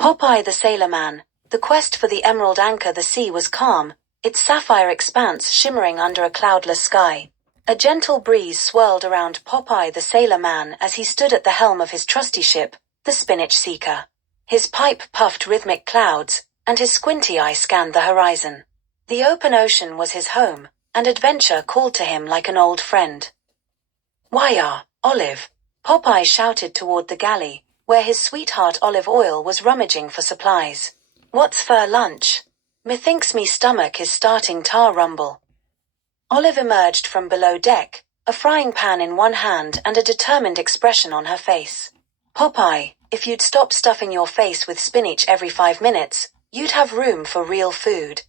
Popeye the Sailor Man. The quest for the emerald anchor. The sea was calm, its sapphire expanse shimmering under a cloudless sky. A gentle breeze swirled around Popeye the Sailor Man as he stood at the helm of his trusty ship, the Spinach Seeker. His pipe puffed rhythmic clouds, and his squinty eye scanned the horizon. The open ocean was his home, and adventure called to him like an old friend. "Why, Olive!" Popeye shouted toward the galley, where his sweetheart Olive Oil was rummaging for supplies. "What's for lunch? Methinks me stomach is starting tar rumble." Olive emerged from below deck, a frying pan in one hand and a determined expression on her face. "Popeye, if you'd stop stuffing your face with spinach every 5 minutes, you'd have room for real food."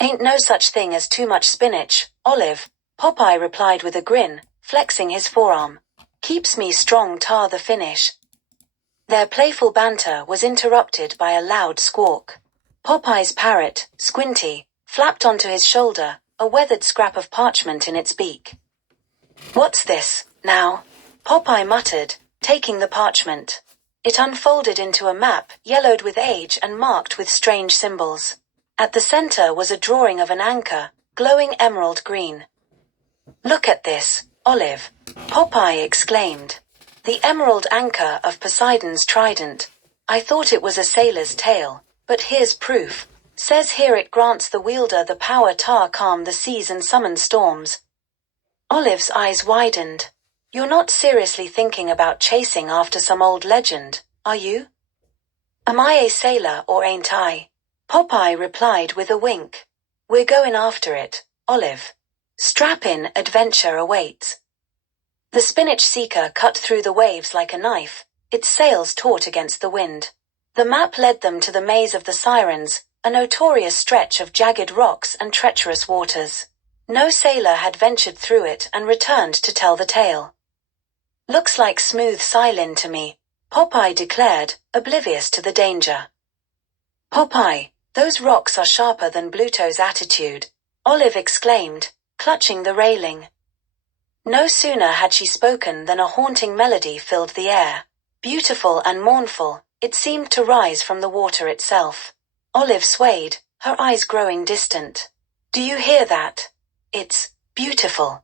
"Ain't no such thing as too much spinach, Olive," Popeye replied with a grin, flexing his forearm. "Keeps me strong tar the finish." Their playful banter was interrupted by a loud squawk. Popeye's parrot, Squinty, flapped onto his shoulder, a weathered scrap of parchment in its beak. "What's this, now?" Popeye muttered, taking the parchment. It unfolded into a map, yellowed with age and marked with strange symbols. At the center was a drawing of an anchor, glowing emerald green. "Look at this, Olive," Popeye exclaimed. "The emerald anchor of Poseidon's trident. I thought it was a sailor's tale, but here's proof. Says here it grants the wielder the power to calm the seas and summon storms." Olive's eyes widened. "You're not seriously thinking about chasing after some old legend, are you?" "Am I a sailor or ain't I?" Popeye replied with a wink. "We're going after it, Olive. Strap in, adventure awaits." The Spinach Seeker cut through the waves like a knife, its sails taut against the wind. The map led them to the maze of the Sirens, a notorious stretch of jagged rocks and treacherous waters. No sailor had ventured through it and returned to tell the tale. "Looks like smooth sailing to me," Popeye declared, oblivious to the danger. "Popeye, those rocks are sharper than Bluto's attitude," Olive exclaimed, clutching the railing. No sooner had she spoken than a haunting melody filled the air. Beautiful and mournful, it seemed to rise from the water itself. Olive swayed, her eyes growing distant. "Do you hear that? It's beautiful."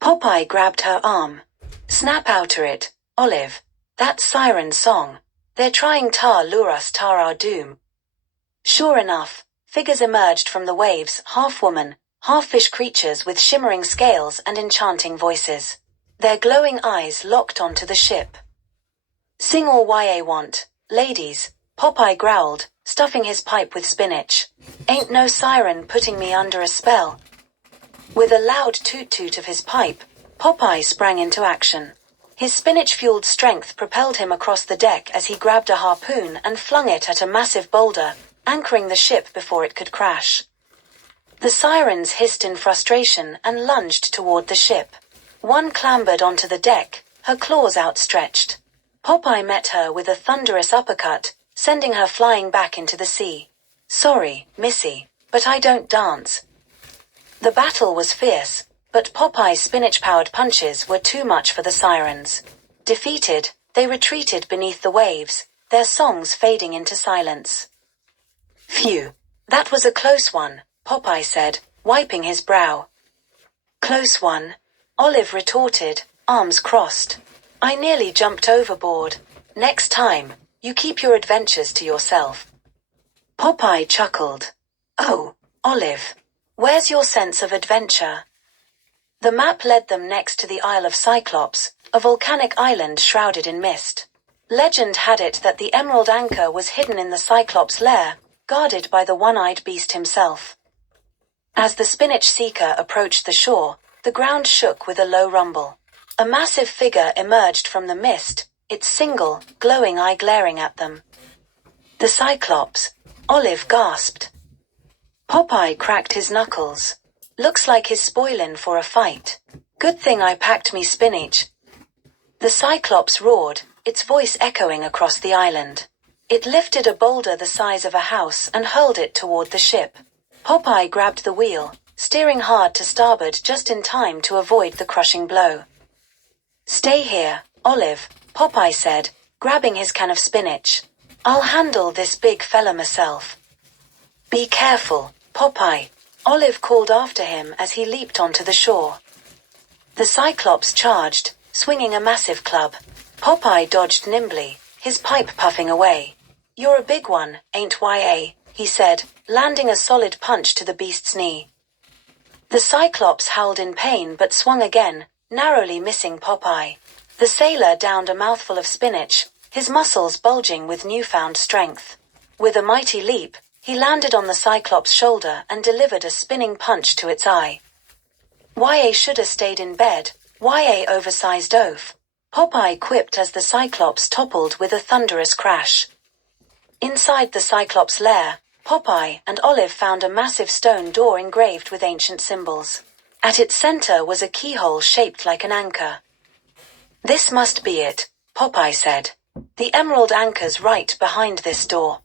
Popeye grabbed her arm. "Snap outer it, Olive. That's siren song. They're trying to lure us to our doom." Sure enough, figures emerged from the waves, half-woman, half-fish creatures with shimmering scales and enchanting voices. Their glowing eyes locked onto the ship. "Sing all ya want, ladies," Popeye growled, stuffing his pipe with spinach. "Ain't no siren putting me under a spell." With a loud toot-toot of his pipe, Popeye sprang into action. His spinach-fueled strength propelled him across the deck as he grabbed a harpoon and flung it at a massive boulder, anchoring the ship before it could crash. The sirens hissed in frustration and lunged toward the ship. One clambered onto the deck, her claws outstretched. Popeye met her with a thunderous uppercut, sending her flying back into the sea. "Sorry, Missy, but I don't dance." The battle was fierce, but Popeye's spinach-powered punches were too much for the sirens. Defeated, they retreated beneath the waves, their songs fading into silence. "Phew, that was a close one," Popeye said, wiping his brow. "Close one," Olive retorted, arms crossed. "I nearly jumped overboard. Next time, you keep your adventures to yourself." Popeye chuckled. "Oh, Olive, where's your sense of adventure?" The map led them next to the Isle of Cyclops, a volcanic island shrouded in mist. Legend had it that the emerald anchor was hidden in the Cyclops' lair, guarded by the one-eyed beast himself. As the Spinach Seeker approached the shore, the ground shook with a low rumble. A massive figure emerged from the mist, its single, glowing eye glaring at them. "The Cyclops," Olive gasped. Popeye cracked his knuckles. "Looks like he's spoilin' for a fight. Good thing I packed me spinach." The Cyclops roared, its voice echoing across the island. It lifted a boulder the size of a house and hurled it toward the ship. Popeye grabbed the wheel, steering hard to starboard just in time to avoid the crushing blow. "Stay here, Olive," Popeye said, grabbing his can of spinach. I'll handle this big fella myself. Be careful, Popeye, Olive called after him as he leaped onto the shore. The Cyclops charged, swinging a massive club. Popeye dodged nimbly, his pipe puffing away. You're a big one, ain't ya, he said, landing a solid punch to the beast's knee. The Cyclops howled in pain but swung again, narrowly missing Popeye. The sailor downed a mouthful of spinach, his muscles bulging with newfound strength. With a mighty leap, he landed on the Cyclops' shoulder and delivered a spinning punch to its eye. "Ya shoulda stayed in bed, ya oversized oaf," Popeye quipped as the Cyclops toppled with a thunderous crash. Inside the Cyclops' lair, Popeye and Olive found a massive stone door engraved with ancient symbols. At its center was a keyhole shaped like an anchor. "This must be it," Popeye said. "The emerald anchor's right behind this door."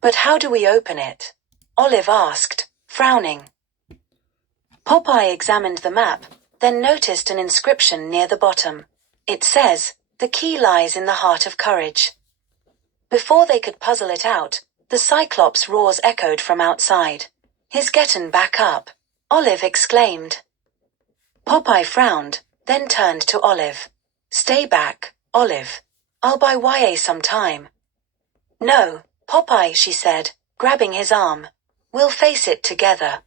"But how do we open it?" Olive asked, frowning. Popeye examined the map, then noticed an inscription near the bottom. It says, "The key lies in the heart of courage." Before they could puzzle it out, the Cyclops' roars echoed from outside. "He's gettin' back up," Olive exclaimed. Popeye frowned, then turned to Olive. "Stay back, Olive. I'll buy ya some time." "No, Popeye," she said, grabbing his arm. "We'll face it together."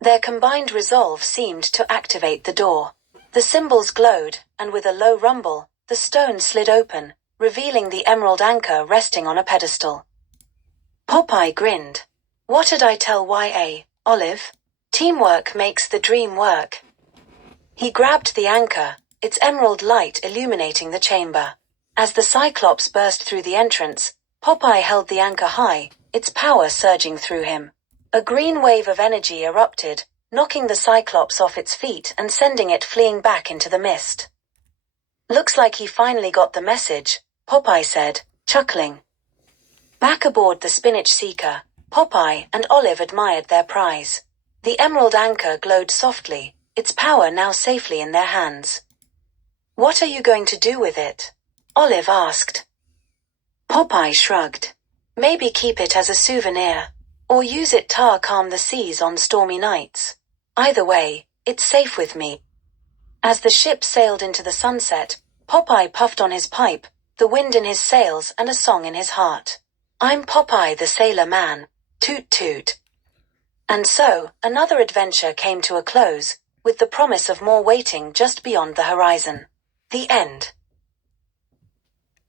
Their combined resolve seemed to activate the door. The symbols glowed, and with a low rumble, the stone slid open, revealing the emerald anchor resting on a pedestal. Popeye grinned. "What'd I tell ya, Olive? Teamwork makes the dream work." He grabbed the anchor, its emerald light illuminating the chamber. As the Cyclops burst through the entrance, Popeye held the anchor high, its power surging through him. A green wave of energy erupted, knocking the Cyclops off its feet and sending it fleeing back into the mist. "Looks like he finally got the message," Popeye said, chuckling. Back aboard the Spinach Seeker, Popeye and Olive admired their prize. The emerald anchor glowed softly, its power now safely in their hands. "What are you going to do with it?" Olive asked. Popeye shrugged. "Maybe keep it as a souvenir. Or use it to calm the seas on stormy nights. Either way, it's safe with me." As the ship sailed into the sunset, Popeye puffed on his pipe, the wind in his sails and a song in his heart. "I'm Popeye the Sailor Man. Toot toot." And so, another adventure came to a close, with the promise of more waiting just beyond the horizon. The end.